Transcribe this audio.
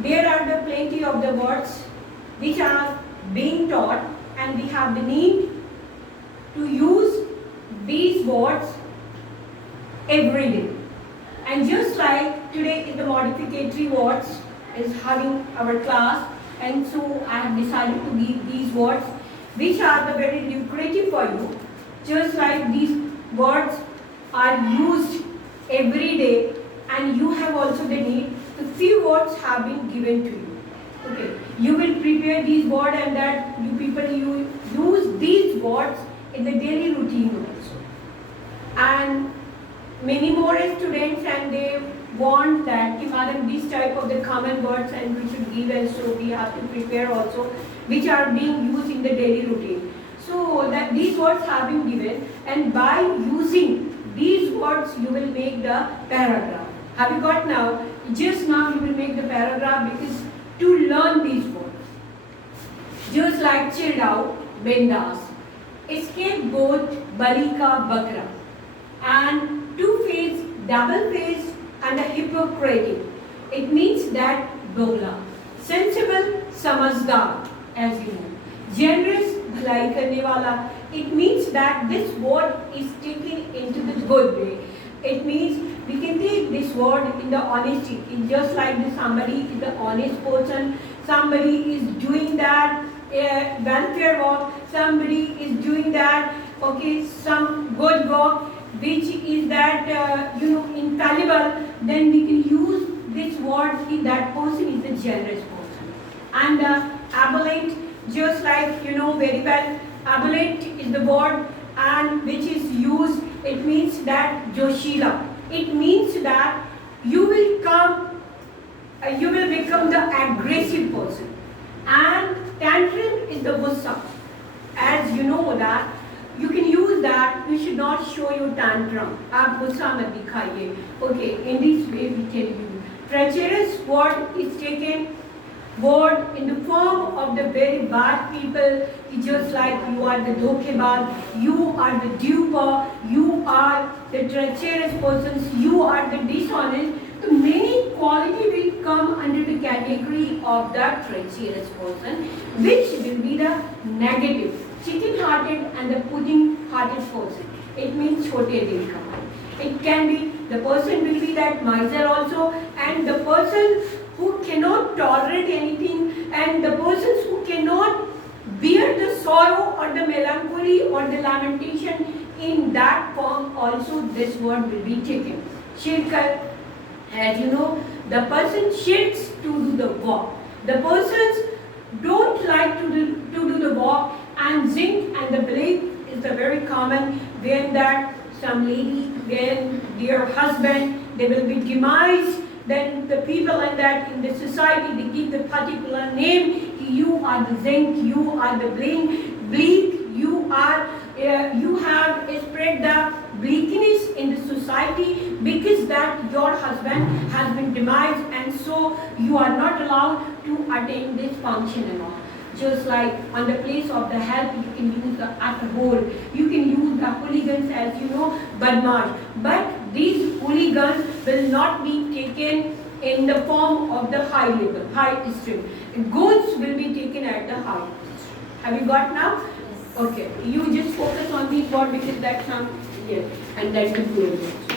there are the plenty of the words which are being taught, and we have the need to use these words every day. And just like today is the modificatory words is having our class, and so I have decided to give these words which are the very lucrative for you. Just like these words are used every day, and you have also the need, the few words have been given to you. Okay, you will prepare these words, and that you people you use these words in the daily routine also. And many more students, and they want that madam this type of the common words and we should give, and so we have to prepare also which are being used in the daily routine. So that these words have been given, and by using these words you will make the paragraph. Have you got now? Just now you will make the paragraph, because to learn these words. Just like chilled out, bindas, scapegoat, barika, bakra, and two-faced, double-faced, and a hypocritic. It means that dogla, sensible, samajhdar, as you know, generous, bhalai karne wala. It means that this word is taken into the good way. It means we can take this word in the honesty. It's just like somebody is the honest person, somebody is doing that welfare work, somebody is doing that, okay, some good work, which is that infallible, then we can use this word if that person is a generous person. And abolition, just like you know very well, abolition is the word and which is used. It means that joshila. It means that you will become the aggressive person. And tantrum is the gussa. As you know that, you can use that. You should not show your tantrum. आप गुस्सा मत दिखाइए. Okay, in this way we tell you. Treacherous word is taken word in the form of the very bad people. Just like you are the dhokebaz, you are the duper, you are the treacherous persons, you are the dishonest. So many quality will come under the category of the treacherous person, which will be the negative, chicken-hearted and the pudding-hearted person. It means chote dil ka. It can be, the person will be that miser also, and the person who cannot tolerate anything, and the persons who cannot bear the sorrow or the melancholy or the lamentation, in that form also this word will be taken. Shirkar, as you know, the person shirks to do the work. The persons don't like to do the work, and zinc and the belief is the very common when that some lady, when their husband, they will be demised, then the people in the society, they give the particular name. You are the zinc, you are the bleak, you have spread the bleakness in the society, because that your husband has been demised, and so you are not allowed to attain this function and all. Just like on the place of the help, you can use the at-hole, you can use the hooligans, as you know, badmash. But these hooligans will not be taken in the form of the high level, high stream. Goods will be taken at the high stream. Have you got now? Okay. You just focus on these words, because that's some here, and that's the good.